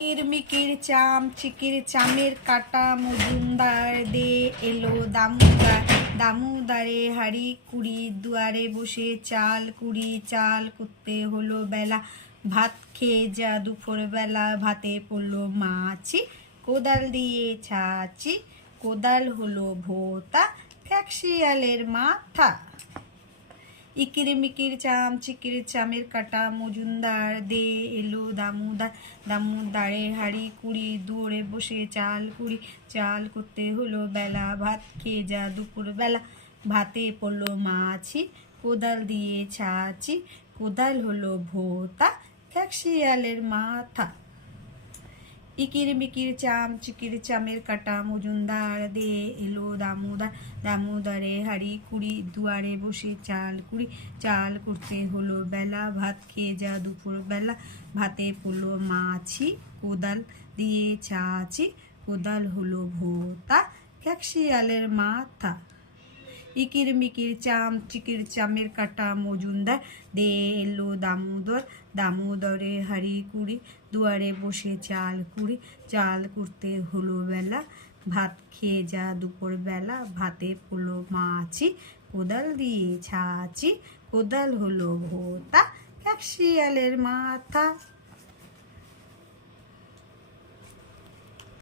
কিরমিকির চাম চিকির চামের কাটা মজুমদার দে এলো দামুদার। দামুদারে হাড়ি কুড়ি দুয়ারে বসে চাল কুড়ি। চাল করতে হলো বেলা, ভাত খেয়ে যা দুপুর বেলা। ভাতে পড়লো মাছি, কোদাল দিয়ে ছাচি। কোদাল হলো ভোতা, ফ্যাকশিয়ালের মাথা। ইকিরমিকির চাম চিকির চামের কাটা মজুমদার দে এলো দামুদার। দামুদারে হাড়ি কুড়ি দুয়ারে বসে চাল কুড়ি। চাল করতে হলো বেলা, ভাত খেয়ে যা দুপুর বেলা। ভাতে পড়লো মাছি, কোদাল দিয়ে ছাচি। কোদাল হলো ভোতা, ফ্যাকশিয়ালের মাথা। ইকিরমিকির চাম চিকির চামের কাটা মজুমদার দে এলো দামুদার। দামুদারে হাড়ি কুড়ি দুয়ারে বসে চাল কুড়ি। চাল করতে হলো বেলা, ভাত খেয়ে যা দুপুর বেলা। ভাতে পড়লো মাছি, কোদাল দিয়ে ছাচি। কোদাল হলো ভোতা, ফ্যাকশিয়ালের মাথা। ইকিরমিকির চাম চিকির চামের কাটা মজুমদার দে এলো দামোদর। দামোদরে হাড়ি কুড়ি দুয়ারে বসে চাল কুড়ি। চাল করতে হলো বেলা, ভাত খেয়ে যা দুপুর বেলা। ভাতে পড়লো মাছি, কোদাল দিয়ে ছাচি। কোদাল হলো ভোতা, ফ্যাকশিয়ালের মাথা।